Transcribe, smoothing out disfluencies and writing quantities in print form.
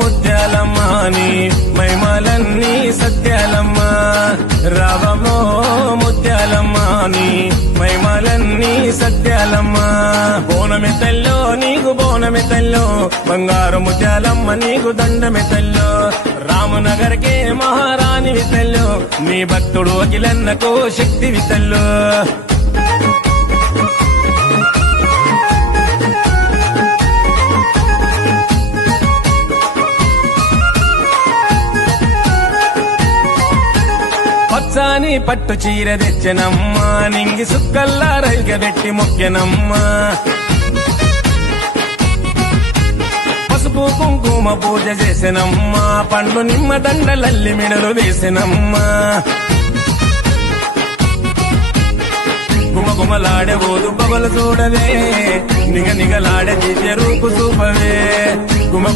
ముత్యాలమ్మ నీ మైమలన్నీ సత్యాలమ్మ రావమో ముత్యాలమ్మ నీ మైమలన్నీ సత్యాలమ్మ బోనమె తల్లో నీకు బోనమె తల్లో బంగారు ముత్యాలమ్మ నీకు దండమె తల్లో రామనగర్కే మహారాణి వితల్లో నీ భక్తుడు అఖిలన్నకు శక్తి వితల్లో పచ్చాని పట్టు చీర తెచ్చనమ్మా నింగి సుక్కల్లా రైగబెట్టి మొక్కెనమ్మా పసుపు కుంకుమ పూజ చేసెనమ్మా పండ్లు నిమ్మ దండలల్లి మిడలు వేసెనమ్మా గుమగుమలాడే ఓదు బొగలు చూడవే నిగ నిగలాడే దివ్య రూపు చూపవే గుమ